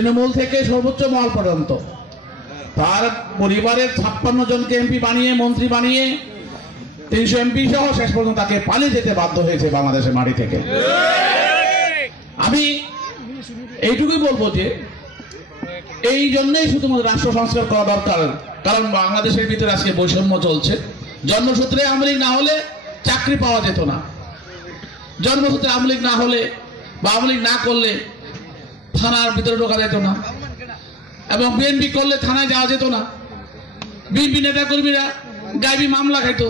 তৃণমূল থেকে সর্বোচ্চ মহল পর্যন্ত তার পরিবারের 56 জনকে এমপি বানিয়ে, মন্ত্রী বানিয়ে 300 এমপি সহ শেষ পর্যন্ত তাকে পালিয়ে যেতে বাধ্য হয়েছে বাংলাদেশের মাটি থেকে। আমি এইটুকুই বলবো যে এই জন্যই শুধুমাত্র রাষ্ট্র সংস্কার করা দরকার, কারণ বাংলাদেশের ভিতরে আজকে বৈষম্য চলছে। জন্মসূত্রে আওয়ামী লীগ না হলে চাকরি পাওয়া যেত না, জন্মসূত্রে আওয়ামী লীগ না হলে বা আওয়ামী লীগ না করলে থানার ভিতরে ঢোকা যেত না, এবং বিএনপি করলে থানায় যাওয়া যেত না। বিএনপি নেতা কর্মীরা গায়েবী মামলা খাইতো,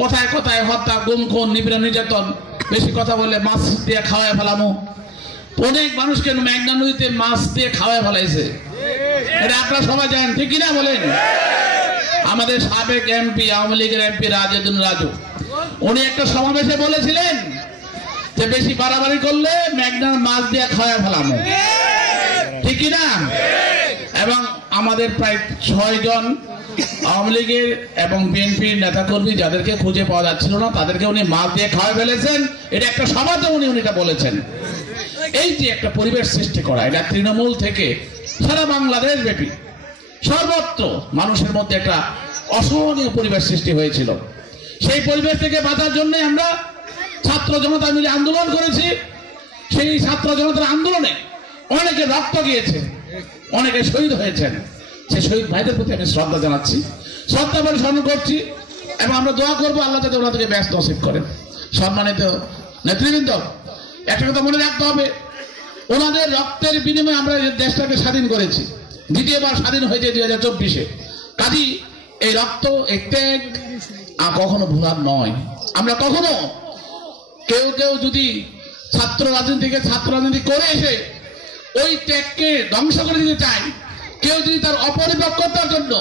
কথায় কথায় হত্যা, গুম, খুন, নিপীড়ন, নির্যাতন, বেশি কথা বললে মাছ দিয়ে খাওয়ায় ফেলামো। অনেক মানুষকে মেঘনা নদীতে মাছ দিয়ে খাওয়ায় ফেলাইছে, এটা আপনারা সবাই জানেন, ঠিক কিনা বলেন? আমাদের সাবেক এমপি, আওয়ামী লীগের এমপি রাজেদুল রাজু, উনি একটা সমাবেশে বলেছিলেন যে বেশি বাড়াবাড়ি করলে মেঘনার মাছ দিয়ে খাওয়ায় ফেলামো, ঠিক কিনা? এবং আমাদের প্রায় 6 জন আওয়ামী লীগের এবং বিএনপির নেতাকর্মী যাদেরকে খুঁজে পাওয়া যাচ্ছিল না তাদেরকে উনি মাছ দিয়ে খাওয়া ফেলেছেন। এটা একটা সমাজে উনি এটা বলেছেন। এই যে একটা পরিবেশ সৃষ্টি করা, এটা তৃণমূল থেকে সারা বাংলাদেশ ব্যাপী সর্বত্র মানুষের মধ্যে একটা অসহনীয় পরিবেশ সৃষ্টি হয়েছিল। সেই পরিবেশ থেকে বাঁচার জন্য আমরা ছাত্র জনতা মিলে আন্দোলন করেছি। সেই ছাত্র জনতার আন্দোলনে অনেকে রক্ত গিয়েছে, অনেকে শহীদ হয়েছেন। সেই শহীদ ভাইদের প্রতি আমি শ্রদ্ধা জানাচ্ছি, শ্রদ্ধা বলে স্মরণ করছি, এবং আমরা দোয়া করবো আল্লাহ যাতে ওনাদেরকে ব্যস্ত নসিব করেন। সম্মানিত নেতৃবৃন্দ, একটা কথা মনে রাখতে হবে, ওনাদের রক্তের বিনিময়ে আমরা দেশটাকে স্বাধীন করেছি, দ্বিতীয়বার স্বাধীন হয়েছে 2024-এ। কাজী এই রক্ত, এই ত্যাগ কখনো ভুলার নয়। আমরা কখনো কেউ যদি ছাত্র রাজনীতি করে এসে ওই ত্যাগকে ধ্বংস করে দিতে চায়, কেউ যদি তার অপরিপক্কতার জন্য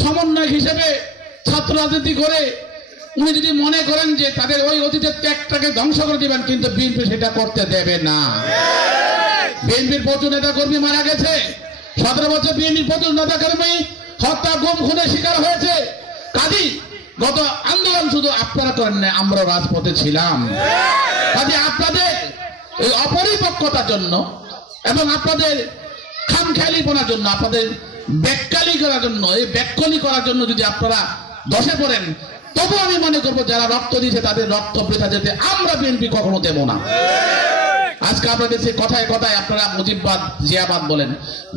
সমন্বয় হিসেবে ছাত্র রাজনীতি করে উনি যদি মনে করেন যে তাদের ওই অতীতের ত্যাগটাকে ধ্বংস করে দিবেন, কিন্তু বিএনপি সেটা করতে দেবে না। বিএনপির প্রচুর নেতা কর্মী মারা গেছে, 17 বছর বিএনপির প্রচুর নেতা কর্মী হত্যা, গুম, খুনের শিকার হয়েছে। কাজী গত আন্দোলন শুধু আপনারা করেন না, আমরা রাজপথে ছিলাম। কাজী আপনাদের এই অপরিপক্কতার জন্য এবং আপনাদের খামখেয়ালিপনার জন্য, আপনাদের ব্যাককালি করার জন্য, এই ব্যাককলি করার জন্য যদি আপনারা দশে পড়েন, তবু আমি মনে করবো যারা রক্ত দিয়েছে তাদের রক্ত বৃথা যেতে আমরা বিএনপি কখনো দেব না। আজকে আপনাদের সেই কথায় কথায় আপনারা মুজিববাদ, জিয়াবাদ বলেন,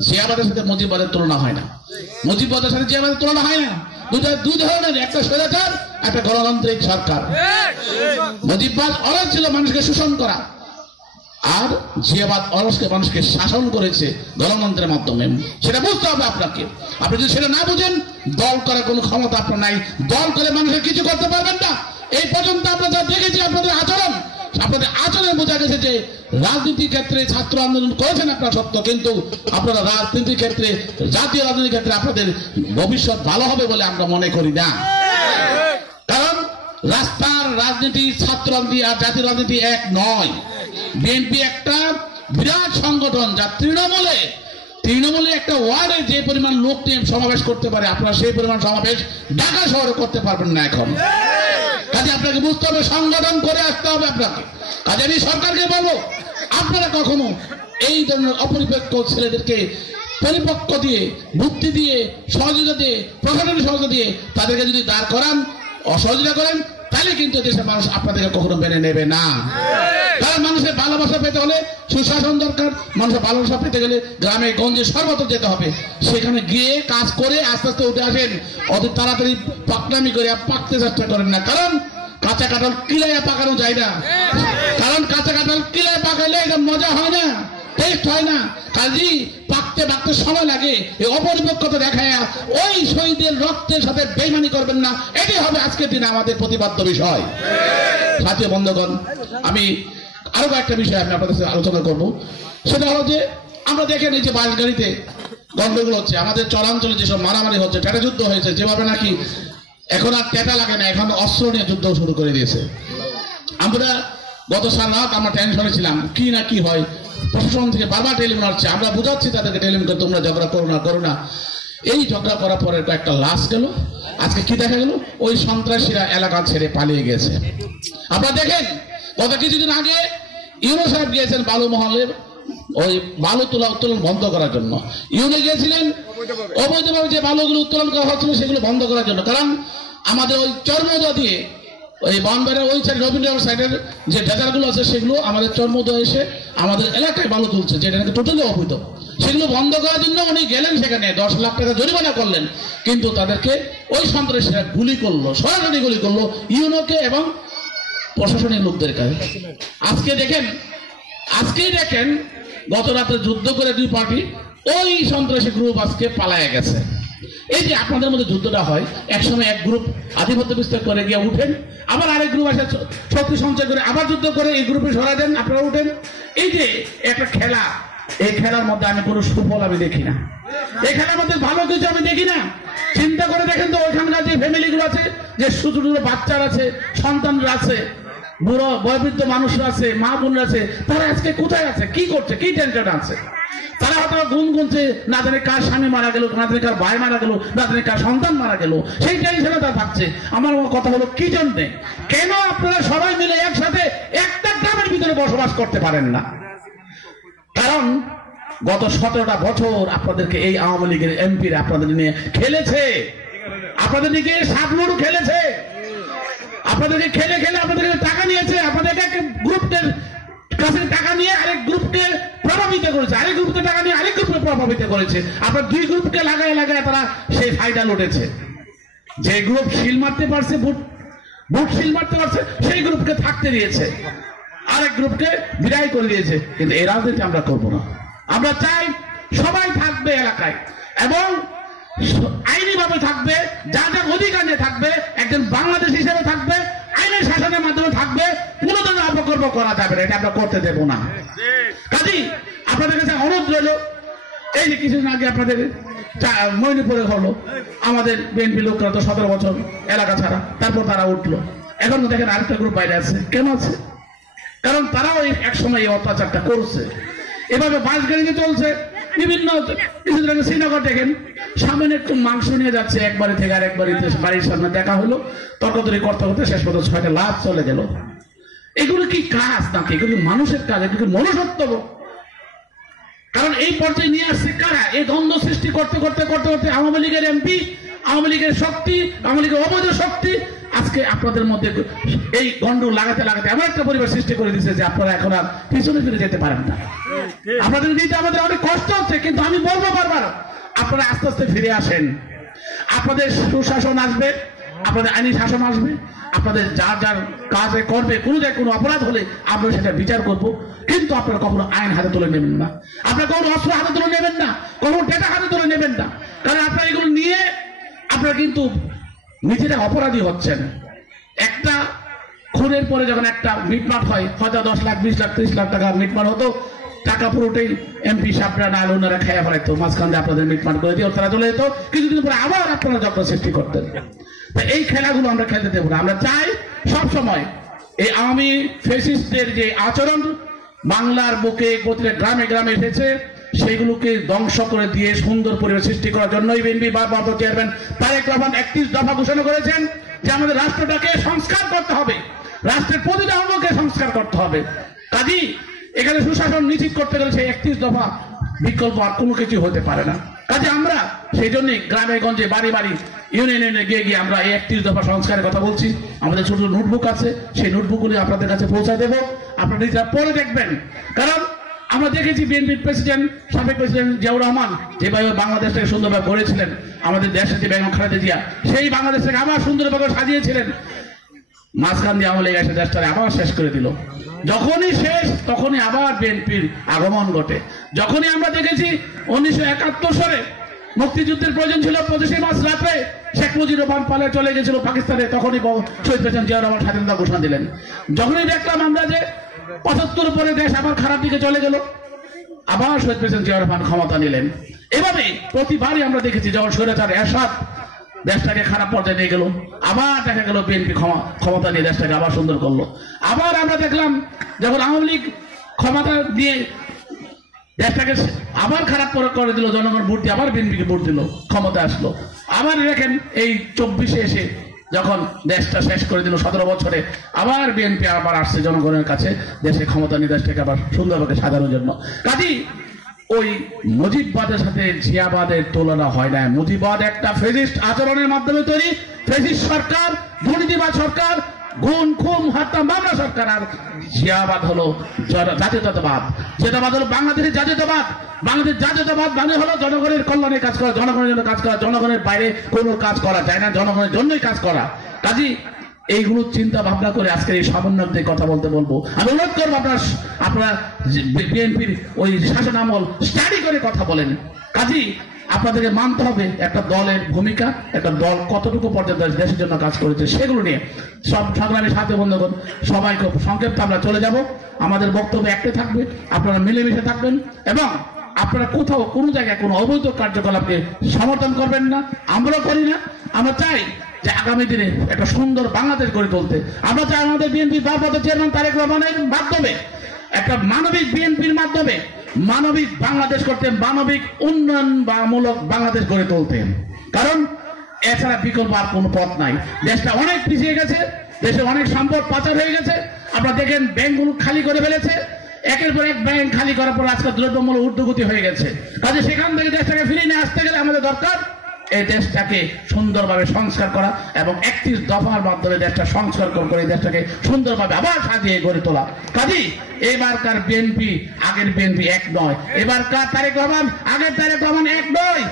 জিয়াবাদের সাথে মুজিববাদের তুলনা হয় না, মুজিববাদের সাথে জিয়াবাদের তুলনা হয় না। দুই ধরনের, একটা স্বৈরাচার, একটা গণতান্ত্রিক সরকার। মুজিববাদ অলস ছিল মানুষকে শোষণ করা, আর জিয়াবাদ অলসকে মানুষকে শাসন করেছে গণতন্ত্রের মাধ্যমে। সেটা বুঝতে হবে আপনাকে। আপনি যদি সেটা না বুঝেন, দল করার কোনো ক্ষমতা আপনার নাই, দল করে মানুষের কিছু করতে পারবেন না। এই পর্যন্ত আপনারা দেখেছি আপনাদের আচরণে বোঝা গেছে যে রাজনীতির ক্ষেত্রে ছাত্র আন্দোলন করেছেন আপনারা সত্য, কিন্তু আপনারা রাজনীতির ক্ষেত্রে, জাতীয় রাজনীতির ক্ষেত্রে আপনাদের ভবিষ্যৎ ভালো হবে বলে আমরা মনে করি না। কারণ রাস্তার রাজনীতি, ছাত্র রাজনীতি আর জাতীয় রাজনীতি এক নয়। বিএনপি একটা বিরাট সংগঠন, যা তৃণমূলে একটা ওয়ার্ডে যে পরিমাণ লোক নিয়ে সমাবেশ করতে পারে, আপনারা সেই পরিমাণ সমাবেশ ঢাকা শহরে করতে পারবেন না এখন। কাজে আপনাকে বুঝতে হবে, সংগঠন করে আসতে হবে আপনাকে। কাজে আমি সরকারকে বলবো, আপনারা কখনো এই ধরনের অপরিপক্ক ছেলেদেরকে পরিপক্ক দিয়ে, বুদ্ধি দিয়ে, সহযোগিতা দিয়ে, প্রশাসনিক সহযোগিতা দিয়ে তাদেরকে যদি দাঁড় করান, অসহযোগিতা করেন, তাহলে কিন্তু দেশের মানুষ আপনাদেরকে কখনো মেনে নেবে না। কারণ মানুষের ভালোবাসা পেতে হলে সুশাসন দরকার। মানুষের ভালোবাসা পেতে গেলে গ্রামে গঞ্জে সর্বত্র যেতে হবে। সেখানে গিয়ে কাজ করে আস্তে আস্তে উঠে আসেন, অত তাড়াতাড়ি পাকনামি করে পাকতে চেষ্টা করেন না। কারণ কাঁচা কাঁঠাল কিলাইয়া পাকানো যায় না, কারণ কাঁচা কাঁঠাল কিলায় পাকাইলে এটা মজা হয় না, টেস্ট হয় না। কাজী পাকতে সময় লাগে। এই অপরিপক্কতা দেখায় ওই শহীদের রক্তের সাথে বেইমানি করবেন না, এটাই হবে আজকের দিনে আমাদের প্রতিপাদ্য বিষয়। সাথী বন্ধুগণ, আমি আরো একটা বিষয় আমি আপনাদের সাথে আলোচনা করব। সেটা হলো যে আমরা দেখেন এই যে বাস গাড়িতে গন্ডগোল হচ্ছে, আমাদের চরাঞ্চলে যেসব মারামারি হচ্ছে, টেটা যুদ্ধ হয়েছে, যেভাবে নাকি এখন আর টেটা লাগে না, এখন অস্ত্র নিয়ে যুদ্ধ শুরু করে দিয়েছে। আমরা গত সারা রাত আমরা টেনশনে ছিলাম, কি না কি হয়। প্রশাসন থেকে বারবার টেলিফোন আসছে, আমরা বুঝাচ্ছি তাদেরকে টেলিফোন করে, তোমরা ঝগড়া করো না। এই ঝগড়া করার পরে একটা লাশ গেল। আজকে কি দেখা গেল, ওই সন্ত্রাসীরা এলাকা ছেড়ে পালিয়ে গেছে। আপনারা দেখেন, গত কিছুদিন আগে ইউনো সাহেব গিয়েছেন বালুমহলে ওই বালু তোলা উত্তোলন বন্ধ করার জন্য। ইউনে গিয়েছিলেন অবৈধভাবে যে বালুগুলো উত্তোলন করা হচ্ছিল সেগুলো বন্ধ করার জন্য। কারণ আমাদের ওই চর্মদা দিয়ে ওই বনবাড়ির ওই সাইড রবীন্দ্রনাথ সাইডের যে ডেজারগুলো আছে সেগুলো আমাদের চর্মদা এসে আমাদের এলাকায় বালু তুলছে, যেটা নাকি টোটালি অবৈধ। সেগুলো বন্ধ করার জন্য উনি গেলেন, সেখানে 10 লাখ টাকা জরিমানা করলেন, কিন্তু তাদেরকে ওই সন্ত্রাসীরা গুলি করলো, সরাসরি গুলি করলো ইউনোকে এবং প্রশাসনিক লোকদের কাছে। আজকেই দেখেন গত রাতে যুদ্ধ করে দুই পার্টি ওই সন্ত্রাসী গ্রুপ আজকে পালায় গেছে। এই যে আপনাদের মধ্যে যুদ্ধটা হয়, একসময় এক গ্রুপ আধিপত্য বিস্তার করে গিয়ে উঠেন, আবার আরেক গ্রুপ আসে শক্তি সঞ্চয় করে আবার যুদ্ধ করে এই গ্রুপে সরা দেন, আপনারা উঠেন। এই যে একটা খেলা, এই খেলার মধ্যে আমি কোনো সুফল আমি দেখি না, এই খেলার মধ্যে ভালো কিছু আমি দেখি না। চিন্তা করে দেখেন তো ওইখানকার যে ফ্যামিলিগুলো আছে, যে ছোট ছোট বাচ্চারা আছে, সন্তানরা আছে, বুড়ো বয়োবৃদ্ধ মানুষরা আছে, মা বোনরা আছে, তারা আজকে কোথায় আছে, কি করছে, কি টেনশন আছে? তারা হয়তো গুন গুনছে, না জানে কার স্বামী মারা গেল, না জানে কার ভাই মারা গেল, না জানে কার সন্তান মারা গেল, সেই টেনশনে তারা থাকছে। আমার কথা হলো কি জন্যে, কেন আপনারা সবাই মিলে একসাথে একটা গ্রামের ভিতরে বসবাস করতে পারেন না? কারণ গত 17টা বছর আপনাদেরকে এই আওয়ামী লীগের এমপিরা আপনাদের নিয়ে খেলেছে, আপনাদের দিকে সাবলুরু খেলেছে, আপনাদেরকে খেলে খেলে আপনাদেরকে টাকা নিয়েছে, আপনাদেরকে এক গ্রুপের কাছে টাকা নিয়ে আরেক গ্রুপকে প্রভাবিত করেছে, আরেক গ্রুপকে টাকা নিয়ে আরেক গ্রুপকে প্রভাবিত করেছে। আপনার দুই গ্রুপকে লাগায় লাগায় তারা সেই ফায়দা লুটেছে। যে গ্রুপ শিল মারতে পারছে, বুট শিল মারতে পারছে, সেই গ্রুপকে থাকতে দিয়েছে, আরেক গ্রুপকে বিদায় করে দিয়েছে। কিন্তু এই রাজনীতি আমরা করবো না। আমরা চাই সবাই থাকবে এলাকায় এবং আইনিভাবে থাকবে, যা যা অধিকার নিয়ে থাকবে, একজন বাংলাদেশ হিসেবে থাকবে, আইনের শাসনের মাধ্যমে থাকবে, কোনো ধরনের অপকর্ম করা যাবে না, এটা আমরা করতে দেব না। কাজী আপনাদের কাছে অনুরোধ রইল, এই যে কিছুদিন আগে আপনাদের মইনুপুরে হলো, আমাদের বিএনপি লোকরা তো 17 বছর এলাকা ছাড়া, তারপর তারা উঠলো, এখন দেখেন আরেকটা গ্রুপ বাইরে আছে। কেন আছে? কারণ তারাও এক সময় এই অত্যাচারটা করছে। এভাবে বাস গাড়িতে চলছে, বিভিন্ন কিছুদিন আগে শ্রীনগর দেখেন, সামনে একটু মাংস নিয়ে যাচ্ছে এক বাড়ি থেকে আরেক বাড়িতে, বাড়ির সামনে দেখা হলো, তর্কতরি করতে করতে শেষ পর্যন্ত 6টা লাভ চলে গেল। এগুলো কি কাজ নাকি? এগুলো মানুষের কাজ, এগুলো মনুষ্যত্ব। কারণ এই পর্যায়ে নিয়ে আসছে কারা? এই দ্বন্দ্ব সৃষ্টি করতে করতে করতে করতে আওয়ামী লীগের এমপি, আওয়ামী লীগের শক্তি, আওয়ামী লীগের অবৈধ শক্তি আজকে আপনাদের মধ্যে এই গন্ডগোল লাগাতে লাগাতে এমন একটা পরিবেশ সৃষ্টি করে দিচ্ছে যে আপনারা এখন আর পিছনে ফিরে যেতে পারেন না। আপনাদের দিতে আমাদের অনেক কষ্ট হচ্ছে, কিন্তু আমি বলবো বারবার, আপনারা আস্তে আস্তে ফিরে আসেন। আপনাদের সুশাসন আসবে, আপনাদের আইনি শাসন আসবে, আপনাদের যার যার কাজে করবে, কোনো জায়গায় কোনো অপরাধ হলে আমরা সেটা বিচার করব। কিন্তু আপনারা কখনো আইন হাতে তুলে নেবেন না, আপনারা কখনো অস্ত্র হাতে তুলে নেবেন না, কখনো ডেটা হাতে তুলে নেবেন না। কারণ আপনারা এগুলো নিয়ে আপনারা কিন্তু নিজেরা অপরাধী হচ্ছেন। একটা খুনের পরে যখন একটা মিটমাট হয়, হয়তো 10 লাখ 20 লাখ 30 লাখ টাকা মিটমাট হতো, টাকা পুরোটাই এমপি সাহেবরা না ওনারা খেয়ে ফেলাইতো, মাঝখান দিয়ে আপনাদের মিটমাট করে দিয়ে তারা চলে যেত, কিছুদিন পরে আবার আপনারা যত্ন সৃষ্টি করতেন। এই খেলাগুলো আমরা খেলতে দেবো না। আমরা চাই সব সময় এই আওয়ামী ফ্যাসিস্টদের যে আচরণ বাংলার বুকে প্রতিটা গ্রামে গ্রামে এসেছে, সেগুলোকে ধ্বংস করে দিয়ে সুন্দর পরিবেশ সৃষ্টি করার জন্যই বিএনপি ভারপ্রাপ্ত চেয়ারম্যান তারেক রহমান 31 দফা ঘোষণা করেছেন যে আমাদের রাষ্ট্রটাকে সংস্কার করতে হবে, রাষ্ট্রের প্রতিটা অঙ্গকে সংস্কার করতে হবে। কাজী এখানে সুশাসন নিশ্চিত করতে গেলে সেই 31 দফা বিকল্প আর কোনো কিছু হতে পারে না। কাজে আমরা সেই জন্যই গ্রামে গঞ্জে বাড়ি বাড়ি ইউনিয়নে গিয়ে গিয়ে আমরা এই 31 দফা সংস্কারের কথা বলছি। আমাদের ছোট নোটবুক আছে, সেই নোটবুকগুলি আপনাদের কাছে পৌঁছা দেবো, আপনারা নিজেরা পড়ে দেখবেন। কারণ আমরা দেখেছি বিএনপির প্রেসিডেন্ট, সাবেক প্রেসিডেন্ট জিয়াউর রহমান যেভাবে বাংলাদেশটাকে সুন্দরভাবে গড়েছিলেন, আমাদের দেশের যে বেগম খালেদা জিয়া সেই বাংলাদেশটাকে আবার সুন্দরভাবে সাজিয়েছিলেন। মাঝখান দিয়ে আওয়ামী লীগ এসে দেশটাকে আবার শেষ করে দিল। যখনই শেষ তখনই আবার বিএনপির আগমন ঘটে। যখনই আমরা দেখেছি 1971 সালে মুক্তিযুদ্ধের প্রয়োজন ছিল, 25 মার্চ রাত্রে শেখ মুজিবুর রহমান পালিয়ে চলে গেছিল পাকিস্তানে, তখনই শহীদ প্রেসিডেন্ট জিয়াউর রহমান স্বাধীনতা ঘোষণা দিলেন। যখনই দেখলাম আমরা যে 75 পরে দেশ আবার খারাপ দিকে চলে গেল, আবার শহীদ প্রেসিডেন্ট জিয়াউর রহমান ক্ষমতা নিলেন। এভাবে প্রতিবারই আমরা দেখেছি যখন স্বৈরাচার এরশাদ দেশটাকে খারাপ পর্যায়ে নিয়ে গেল, আবার দেখা গেল বিএনপি ক্ষমতা নিয়ে দেশটাকে আবার সুন্দর করলো। আবার আমরা দেখলাম যখন আওয়ামী লীগ ক্ষমতা দিয়ে দেশটাকে আবার খারাপ করে দিল, জনগণ ভোট দিয়ে আবার বিএনপিকে ভোট দিল, ক্ষমতা আসলো। আবার দেখেন এই 24-এ এসে যখন দেশটা শেষ করে দিল 17 বছরে, আবার বিএনপি আবার আসছে জনগণের কাছে দেশে ক্ষমতা নিয়ে দেশটাকে আবার সুন্দরভাবে সাজানোর জন্য। কাজেই ওই মুজিববাদের সাথে জিয়াবাদের তুলনা হয় না। মুজিববাদ একটা ফেসিস্ট আচরণের মাধ্যমে তৈরি, ফেসিস্ট সরকার, দুর্নীতিবাদ সরকার, গুণ খুন হত্যা মামলা সরকার। আর জিয়াবাদ হলো জাতীয়তাবাদ। জিয়াবাদ হলো বাংলাদেশের জাতীয়তাবাদ। বাংলাদেশ জাতীয়তাবাদ মানে হলো জনগণের কল্যাণে কাজ করা, জনগণের জন্য কাজ করা, জনগণের বাইরে কোনো কাজ করা যায় না, জনগণের জন্যই কাজ করা। কাজী এইগুলো চিন্তা ভাবনা করে আজকের এই সমন্বয় কথা বলতে বলবো। আমি অনুরোধ করবো আপনারা বিএনপির ওই শাসন আমল স্টাডি করে কথা বলেন। কাজী আপনাদেরকে মানতে হবে একটা দলের ভূমিকা, একটা দল কতটুকু পর্যন্ত দেশের জন্য কাজ করেছে সেগুলো নিয়ে। সব সংগ্রামী সাথী বন্ধুগণ, সবাই খুব সংক্ষেপে আমরা চলে যাব। আমাদের বক্তব্য একটাই থাকবে, আপনারা মিলেমিশে থাকবেন এবং আপনারা কোথাও কোনো জায়গায় কোনো অবৈধ কার্যকলাপকে সমর্থন করবেন না। আমরাও করি না। আমরা চাই যে আগামী দিনে একটা সুন্দর বাংলাদেশ গড়ে তুলতে। আমরা চাই আমাদের বিএনপি ভারপ্রাপ্ত চেয়ারম্যান তারেক রহমানের মাধ্যমে একটা মানবিক বিএনপির মাধ্যমে মানবিক বাংলাদেশ করতে, মানবিক উন্নয়ন বা মূলক বাংলাদেশ গড়ে তুলতেন। কারণ এছাড়া বিকল্প আর কোনো পথ নাই। দেশটা অনেক পিছিয়ে গেছে, দেশে অনেক সম্পদ পাচার হয়ে গেছে। আপনারা দেখেন ব্যাংকগুলো খালি করে ফেলেছে, একের পর এক ব্যাংক খালি করার পর আজকাল দ্রব্যমূল্য ঊর্ধ্বগতি হয়ে গেছে। কাজে সেখান থেকে দেশটাকে ফিরিয়ে নিয়ে আসতে গেলে আমাদের দরকার এই দেশটাকে সুন্দরভাবে সংস্কার করা এবং 31 দফার মাধ্যমে দেশটা সংস্কার করে দেশটাকে সুন্দরভাবে আবার সাজিয়ে গড়ে তোলা। কাজেই এবারকার বিএনপি আগের বিএনপি এক নয়, এবারকার তারেক রহমান আগের তারেক রহমান এক নয়।